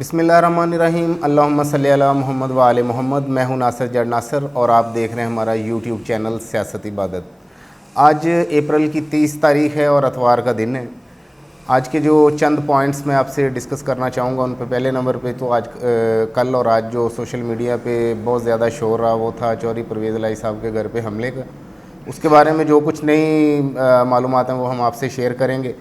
بسم اللہ الرحمن الرحیم، اللہم صلی علی محمد و آل محمد۔ میں ہوں ناصر جڑ ناصر اور آپ دیکھ رہے ہیں ہمارا یوٹیوب چینل سیاست عبادت۔ آج اپریل کی 30 تاریخ ہے اور اتوار کا دن ہے۔ آج کے جو چند پوائنٹس میں آپ سے ڈسکس کرنا چاہوں گا ان پہ پہلے نمبر پہ تو کل اور آج جو سوشل میڈیا پہ بہت زیادہ شور رہا وہ تھا چودھری پرویز الہی صاحب کے گھر پہ حملے کا۔ اس کے بارے میں جو کچھ نئی معلومات ہیں وہ ہم آپ سے شیئر کریں گے۔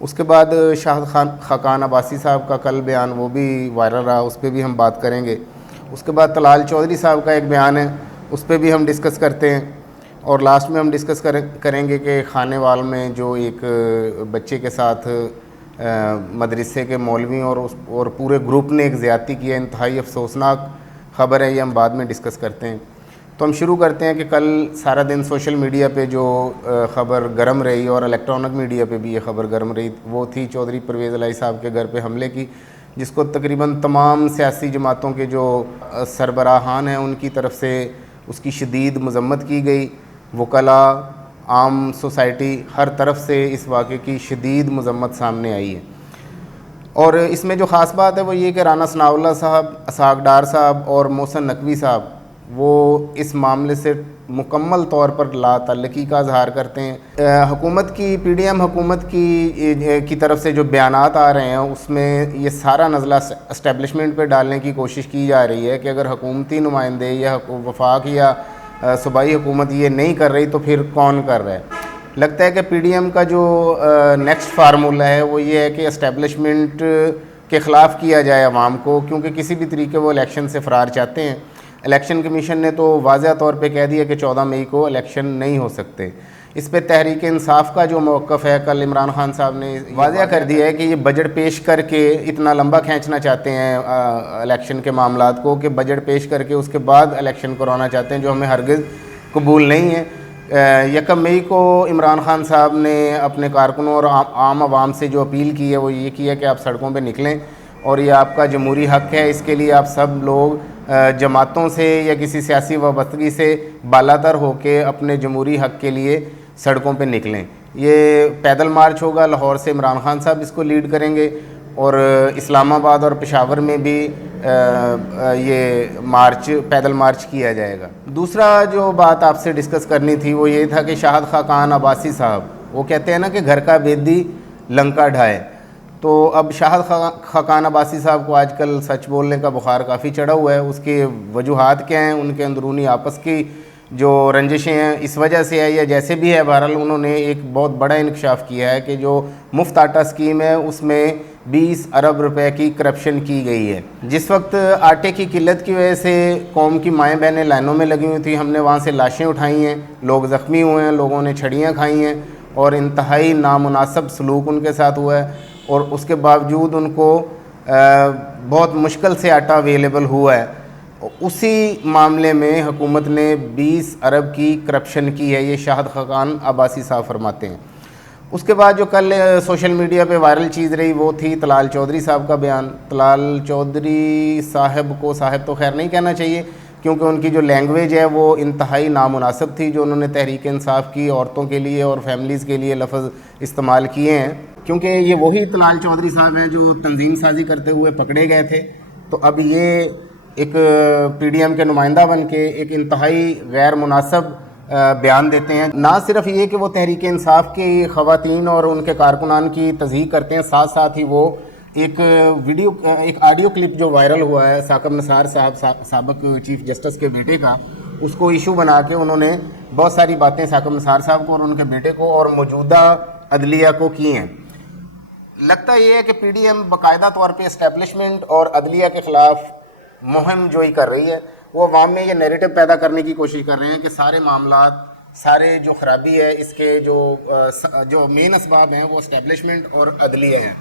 اس کے بعد شاہد خاقان عباسی صاحب کا کل بیان وہ بھی وائرل رہا، اس پہ بھی ہم بات کریں گے۔ اس کے بعد طلال چودھری صاحب کا ایک بیان ہے، اس پہ بھی ہم ڈسکس کرتے ہیں۔ اور لاسٹ میں ہم ڈسکس کریں گے کہ خانے وال میں جو ایک بچے کے ساتھ مدرسے کے مولوی اور پورے گروپ نے ایک زیادتی کی ہے، انتہائی افسوسناک خبر ہے، یہ ہم بعد میں ڈسکس کرتے ہیں۔ تو ہم شروع کرتے ہیں کہ کل سارا دن سوشل میڈیا پہ جو خبر گرم رہی اور الیکٹرانک میڈیا پہ بھی یہ خبر گرم رہی وہ تھی چودھری پرویز الہی صاحب کے گھر پہ حملے کی، جس کو تقریباً تمام سیاسی جماعتوں کے جو سربراہان ہیں ان کی طرف سے اس کی شدید مذمت کی گئی۔ وکلاء، عام سوسائٹی، ہر طرف سے اس واقعے کی شدید مذمت سامنے آئی ہے۔ اور اس میں جو خاص بات ہے وہ یہ کہ رانا ثناء اللہ صاحب، اسحاق ڈار صاحب اور محسن نقوی صاحب وہ اس معاملے سے مکمل طور پر لا تعلقی کا اظہار کرتے ہیں۔ حکومت کی پی ڈی ایم حکومت کی طرف سے جو بیانات آ رہے ہیں اس میں یہ سارا نزلہ اسٹیبلشمنٹ پہ ڈالنے کی کوشش کی جا رہی ہے کہ اگر حکومتی نمائندے یا وفاق یا صوبائی حکومت یہ نہیں کر رہی تو پھر کون کر رہا ہے۔ لگتا ہے کہ پی ڈی ایم کا جو نیکسٹ فارمولہ ہے وہ یہ ہے کہ اسٹیبلشمنٹ کے خلاف کیا جائے عوام کو، کیونکہ کسی بھی طریقے وہ الیکشن سے فرار چاہتے ہیں۔ الیکشن کمیشن نے تو واضح طور پہ کہہ دیا کہ 14 مئی کو الیکشن نہیں ہو سکتے۔ اس پہ تحریک انصاف کا جو موقف ہے، کل عمران خان صاحب نے واضح کر دیا ہے کہ یہ بجٹ پیش کر کے اتنا لمبا کھینچنا چاہتے ہیں الیکشن کے معاملات کو کہ بجٹ پیش کر کے اس کے بعد الیکشن کرانا چاہتے ہیں، جو ہمیں ہرگز قبول نہیں ہے۔ 1 مئی کو عمران خان صاحب نے اپنے کارکنوں اور عام عوام سے جو اپیل کی ہے وہ یہ کی ہے کہ آپ سڑکوں پہ نکلیں اور یہ آپ کا جمہوری حق ہے، اس کے لیے آپ سب لوگ جماعتوں سے یا کسی سیاسی وابستگی سے بالاتر ہو کے اپنے جمہوری حق کے لیے سڑکوں پہ نکلیں۔ یہ پیدل مارچ ہوگا، لاہور سے عمران خان صاحب اس کو لیڈ کریں گے اور اسلام آباد اور پشاور میں بھی یہ پیدل مارچ کیا جائے گا۔ دوسرا جو بات آپ سے ڈسکس کرنی تھی وہ یہ تھا کہ شاہد خاقان عباسی صاحب وہ کہتے ہیں نا کہ گھر کا بیدی لنکا ڈھائے، تو اب شاہد خاقان عباسی صاحب کو آج کل سچ بولنے کا بخار کافی چڑھا ہوا ہے۔ اس کے وجوہات کیا ہیں، ان کے اندرونی آپس کی جو رنجشیں ہیں اس وجہ سے ہے یا جیسے بھی ہے، بہرحال انہوں نے ایک بہت بڑا انکشاف کیا ہے کہ جو مفت آٹا اسکیم ہے اس میں 20 ارب روپے کی کرپشن کی گئی ہے۔ جس وقت آٹے کی قلت کی وجہ سے قوم کی مائیں بہنیں لائنوں میں لگی ہوئی تھیں، ہم نے وہاں سے لاشیں اٹھائی ہیں، لوگ زخمی ہوئے ہیں، لوگوں نے چھڑیاں کھائی ہیں اور انتہائی نامناسب سلوک ان کے ساتھ ہوا ہے، اور اس کے باوجود ان کو بہت مشکل سے آٹا اویلیبل ہوا ہے۔ اسی معاملے میں حکومت نے 20 ارب کی کرپشن کی ہے، یہ شاہد خاقان عباسی صاحب فرماتے ہیں۔ اس کے بعد جو کل سوشل میڈیا پہ وائرل چیز رہی وہ تھی طلال چودھری صاحب کا بیان۔ طلال چودھری صاحب کو صاحب تو خیر نہیں کہنا چاہیے کیونکہ ان کی جو لینگویج ہے وہ انتہائی نامناسب تھی، جو انہوں نے تحریک انصاف کی عورتوں کے لیے اور فیملیز کے لیے لفظ استعمال کیے ہیں، کیونکہ یہ وہی طلال چودھری صاحب ہیں جو تنظیم سازی کرتے ہوئے پکڑے گئے تھے۔ تو اب یہ ایک پی ڈی ایم کے نمائندہ بن کے ایک انتہائی غیر مناسب بیان دیتے ہیں۔ نہ صرف یہ کہ وہ تحریک انصاف کی خواتین اور ان کے کارکنان کی تضحیق کرتے ہیں، ساتھ ساتھ ہی وہ ایک آڈیو کلپ جو وائرل ہوا ہے ثاقب نثار صاحب سابق چیف جسٹس کے بیٹے کا، اس کو ایشو بنا کے انہوں نے بہت ساری باتیں ثاقب نثار صاحب کو اور ان کے بیٹے کو اور موجودہ عدلیہ کو کی ہیں۔ لگتا یہ ہے کہ پی ڈی ایم باقاعدہ طور پہ اسٹیبلشمنٹ اور عدلیہ کے خلاف مہم جوئی کر رہی ہے۔ وہ عوام میں یہ نیریٹو پیدا کرنے کی کوشش کر رہے ہیں کہ سارے معاملات، سارے جو خرابی ہے اس کے جو مین اسباب ہیں وہ اسٹیبلشمنٹ اور عدلیہ ہیں۔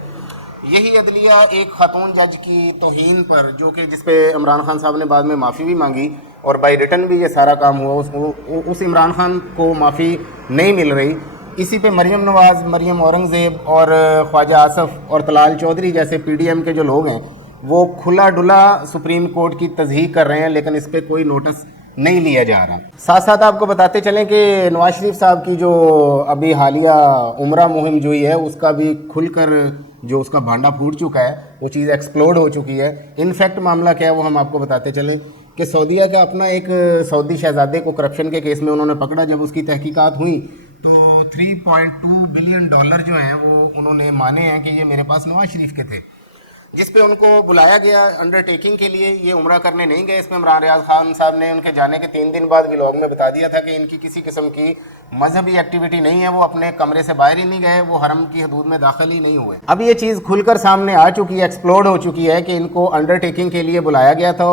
یہی عدلیہ ایک خاتون جج کی توہین پر، جو کہ جس پہ عمران خان صاحب نے بعد میں معافی بھی مانگی اور بائی ریٹن بھی یہ سارا کام ہوا، اس عمران خان کو معافی نہیں مل رہی، اسی پہ مریم نواز، مریم اورنگزیب اور خواجہ آصف اور طلال چودھری جیسے پی ڈی ایم کے جو لوگ ہیں وہ کھلا ڈلا سپریم کورٹ کی تضحیق کر رہے ہیں، لیکن اس پہ کوئی نوٹس نہیں لیا جا رہا. ساتھ ساتھ آپ کو بتاتے چلیں کہ نواز شریف صاحب کی جو ابھی حالیہ عمرہ مہم جو ہے اس کا بھی کھل کر جو اس کا بھانڈا پھوٹ چکا ہے, وہ چیز ایکسپلوڈ ہو چکی ہے. انفیکٹ معاملہ کیا ہے وہ ہم آپ کو بتاتے چلیں کہ سعودیہ کا اپنا ایک سعودی شہزادے کو کرپشن کے کیس میں انہوں نے پکڑا. جب اس کی تحقیقات ہوئیں تو 3.2 بلین ڈالر جو ہیں وہ انہوں نے مانے ہیں کہ یہ میرے پاس نواز شریف کے تھے, جس پہ ان کو بلایا گیا انڈرٹیکنگ کے لیے. یہ عمرہ کرنے نہیں گئے. اس میں عمران ریاض خان صاحب نے ان کے جانے کے 3 دن بعد ولاگ میں بتا دیا تھا کہ ان کی کسی قسم کی مذہبی ایکٹیویٹی نہیں ہے, وہ اپنے کمرے سے باہر ہی نہیں گئے, وہ حرم کی حدود میں داخل ہی نہیں ہوئے. اب یہ چیز کھل کر سامنے آ چکی ہے, ایکسپلوڈ ہو چکی ہے کہ ان کو انڈرٹیکنگ کے لیے بلایا گیا تھا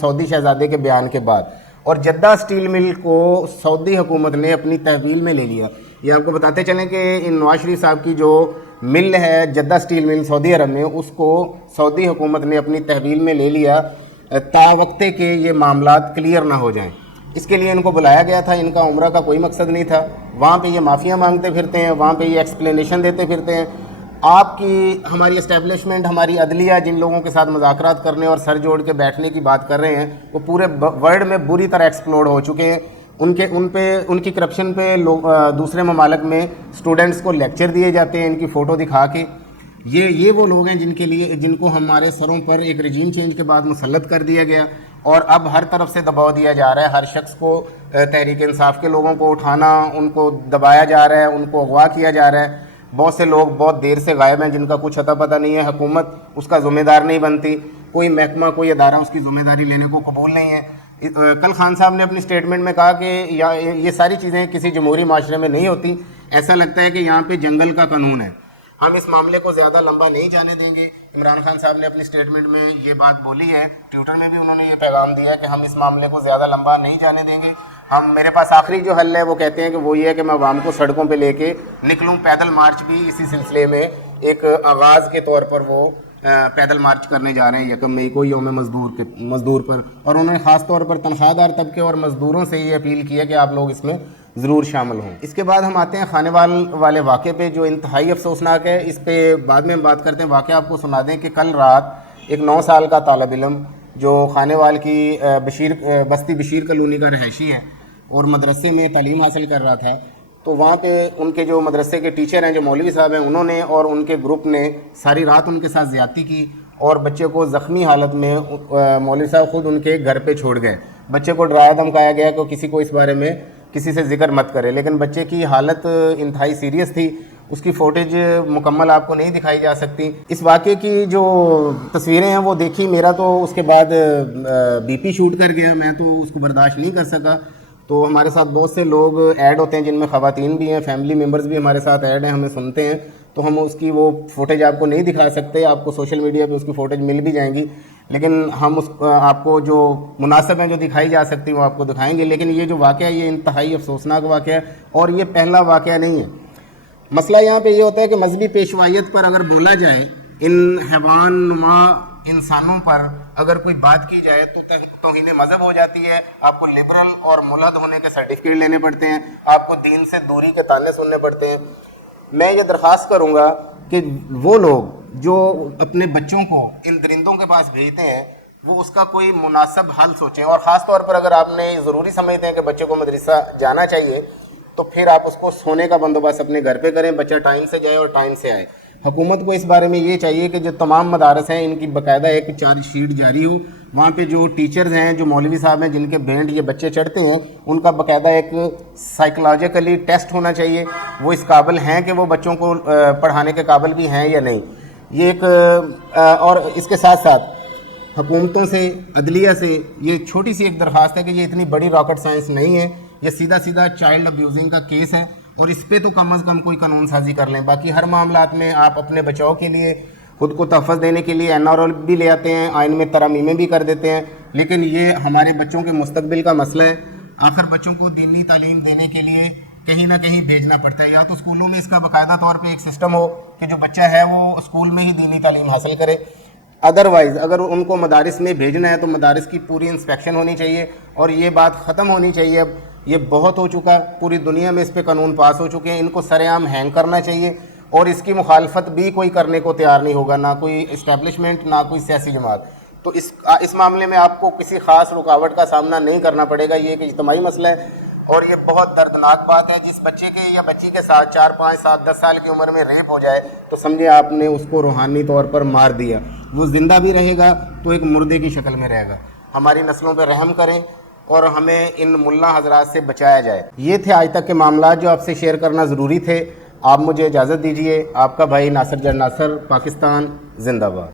سعودی شہزادے کے بیان کے بعد, اور جدہ اسٹیل مل کو سعودی حکومت نے اپنی تحویل میں لے لیا. یہ آپ کو بتاتے چلیں کہ ان نواز شریف صاحب کی جو مل ہے جدہ اسٹیل مل سعودی عرب میں, اس کو سعودی حکومت نے اپنی تحویل میں لے لیا تا وقتے کہ یہ معاملات کلیئر نہ ہو جائیں. اس کے لیے ان کو بلایا گیا تھا. ان کا عمرہ کا کوئی مقصد نہیں تھا. وہاں پہ یہ معافیاں مانگتے پھرتے ہیں, وہاں پہ یہ ایکسپلینیشن دیتے پھرتے ہیں. آپ کی ہماری اسٹیبلشمنٹ, ہماری عدلیہ جن لوگوں کے ساتھ مذاکرات کرنے اور سر جوڑ کے بیٹھنے کی بات کر رہے ہیں, وہ پورے ورلڈ میں بری طرح ایکسپلوڈ ہو چکے ہیں. ان کی کرپشن پہ دوسرے ممالک میں اسٹوڈنٹس کو لیکچر دیے جاتے ہیں ان کی فوٹو دکھا کے. یہ وہ لوگ ہیں جن کو ہمارے سروں پر ایک رجیم چینج کے بعد مسلط کر دیا گیا, اور اب ہر طرف سے دباؤ دیا جا رہا ہے. ہر شخص کو, تحریک انصاف کے لوگوں کو اٹھانا, ان کو دبایا جا رہا ہے, ان کو اغوا کیا جا رہا ہے. بہت سے لوگ بہت دیر سے غائب ہیں جن کا کچھ اتا پتہ نہیں ہے. حکومت اس کا ذمہ دار نہیں بنتی, کوئی محکمہ, کوئی ادارہ اس کی ذمہ داری لینے کو قبول نہیں ہے. کل خان صاحب نے اپنی اسٹیٹمنٹ میں کہا کہ یہ ساری چیزیں کسی جمہوری معاشرے میں نہیں ہوتی. ایسا لگتا ہے کہ یہاں پہ جنگل کا قانون ہے. ہم اس معاملے کو زیادہ لمبا نہیں جانے دیں گے. عمران خان صاحب نے اپنی اسٹیٹمنٹ میں یہ بات بولی ہے, ٹویٹر میں بھی انہوں نے یہ پیغام دیا ہے کہ ہم اس معاملے کو زیادہ لمبا نہیں جانے دیں گے. میرے پاس آخری جو حل ہے وہ کہتے ہیں کہ وہ یہ ہے کہ میں عوام کو سڑکوں پہ لے کے نکلوں. پیدل مارچ بھی اسی سلسلے میں ایک آغاز کے طور پر وہ پیدل مارچ کرنے جا رہے ہیں 1 مئی کو, یوم مزدور پر. اور انہوں نے خاص طور پر تنخواہ دار طبقے اور مزدوروں سے یہ اپیل کی ہے کہ آپ لوگ اس میں ضرور شامل ہوں. اس کے بعد ہم آتے ہیں خانے والے واقعے پہ جو انتہائی افسوسناک ہے. اس پہ بعد میں ہم بات کرتے ہیں. واقعہ آپ کو سنا دیں کہ کل رات ایک 9 سال کا طالب علم جو خانے وال کی بستی بشیر کالونی کا رہائشی ہے اور مدرسے میں تعلیم حاصل کر رہا تھا, تو وہاں پہ ان کے جو مدرسے کے ٹیچر ہیں جو مولوی صاحب ہیں, انہوں نے اور ان کے گروپ نے ساری رات ان کے ساتھ زیادتی کی اور بچے کو زخمی حالت میں مولوی صاحب خود ان کے گھر پہ چھوڑ گئے. بچے کو ڈرایا دھمکایا گیا کہ کسی کو اس بارے میں کسی سے ذکر مت کرے, لیکن بچے کی حالت انتہائی سیریس تھی. اس کی فوٹیج مکمل آپ کو نہیں دکھائی جا سکتی. اس واقعے کی جو تصویریں ہیں وہ دیکھی, میرا تو اس کے بعد بی پی شوٹ کر گیا. میں تو اس کو برداشت نہیں کر سکا. تو ہمارے ساتھ بہت سے لوگ ایڈ ہوتے ہیں جن میں خواتین بھی ہیں, فیملی ممبرز بھی ہمارے ساتھ ایڈ ہیں, ہمیں سنتے ہیں, تو ہم اس کی وہ فوٹیج آپ کو نہیں دکھا سکتے. آپ کو سوشل میڈیا پہ اس کی فوٹیج مل بھی جائیں گی, لیکن ہم آپ کو جو مناسب ہیں جو دکھائی جا سکتی وہ آپ کو دکھائیں گے. لیکن یہ جو واقعہ ہے یہ انتہائی افسوسناک واقعہ ہے, اور یہ پہلا واقعہ نہیں ہے. مسئلہ یہاں پہ یہ ہوتا ہے کہ مذہبی پیشوائیت پر اگر بولا جائے, ان حیوان نما انسانوں پر اگر کوئی بات کی جائے تو توہین مذہب ہو جاتی ہے. آپ کو لبرل اور ملحد ہونے کے سرٹیفکیٹ لینے پڑتے ہیں, آپ کو دین سے دوری کے تانے سننے پڑتے ہیں. میں یہ درخواست کروں گا کہ وہ لوگ جو اپنے بچوں کو ان درندوں کے پاس بھیجتے ہیں وہ اس کا کوئی مناسب حل سوچیں, اور خاص طور پر اگر آپ نے ضروری سمجھتے ہیں کہ بچے کو مدرسہ جانا چاہیے تو پھر آپ اس کو سونے کا بندوبست اپنے گھر پہ کریں, بچہ ٹائم سے جائے اور ٹائم سے آئے. حکومت کو اس بارے میں یہ چاہیے کہ جو تمام مدارس ہیں ان کی باقاعدہ ایک چارج شیٹ جاری ہو. وہاں پہ جو ٹیچرز ہیں, جو مولوی صاحب ہیں جن کے بینڈ یہ بچے چڑھتے ہیں, ان کا باقاعدہ ایک سائیکولوجیکلی ٹیسٹ ہونا چاہیے. وہ اس قابل ہیں کہ وہ بچوں کو پڑھانے کے قابل بھی ہیں یا نہیں. یہ ایک اور اس کے ساتھ ساتھ حکومتوں سے, عدلیہ سے یہ چھوٹی سی ایک درخواست ہے کہ یہ اتنی بڑی راکٹ سائنس نہیں ہے. یہ سیدھا چائلڈ ابیوزنگ کا کیس ہے, اور اس پہ تو کم از کم کوئی قانون سازی کر لیں. باقی ہر معاملات میں آپ اپنے بچاؤ کے لیے, خود کو تحفظ دینے کے لیے NRL بھی لے آتے ہیں, آئین میں ترامیمیں بھی کر دیتے ہیں, لیکن یہ ہمارے بچوں کے مستقبل کا مسئلہ ہے. آخر بچوں کو دینی تعلیم دینے کے لیے کہیں نہ کہیں بھیجنا پڑتا ہے. یا تو اسکولوں میں اس کا باقاعدہ طور پہ ایک سسٹم ہو کہ جو بچہ ہے وہ اسکول میں ہی دینی تعلیم حاصل کرے. ادروائز اگر ان کو مدارس میں بھیجنا ہے تو مدارس کی پوری انسپیکشن ہونی چاہیے, اور یہ بات ختم ہونی چاہیے. اب یہ بہت ہو چکا, پوری دنیا میں اس پہ قانون پاس ہو چکے ہیں. ان کو سر عام ہینگ کرنا چاہیے, اور اس کی مخالفت بھی کوئی کرنے کو تیار نہیں ہوگا, نہ کوئی اسٹیبلشمنٹ نہ کوئی سیاسی جماعت. تو تو اس معاملے میں آپ کو کسی خاص رکاوٹ کا سامنا نہیں کرنا پڑے گا. یہ ایک اجتماعی مسئلہ ہے اور یہ بہت دردناک بات ہے. جس بچے کے یا بچی کے ساتھ 4 5 7 10 سال کی عمر میں ریپ ہو جائے تو سمجھے آپ نے اس کو روحانی طور پر مار دیا. وہ زندہ بھی رہے گا تو ایک مردے کی شکل میں رہے گا. ہماری نسلوں پہ رحم کریں اور ہمیں ان ملا حضرات سے بچایا جائے. یہ تھے آج تک کے معاملات جو آپ سے شیئر کرنا ضروری تھے. آپ مجھے اجازت دیجیے. آپ کا بھائی ناصر جڑ ناصر، پاکستان زندہ باد.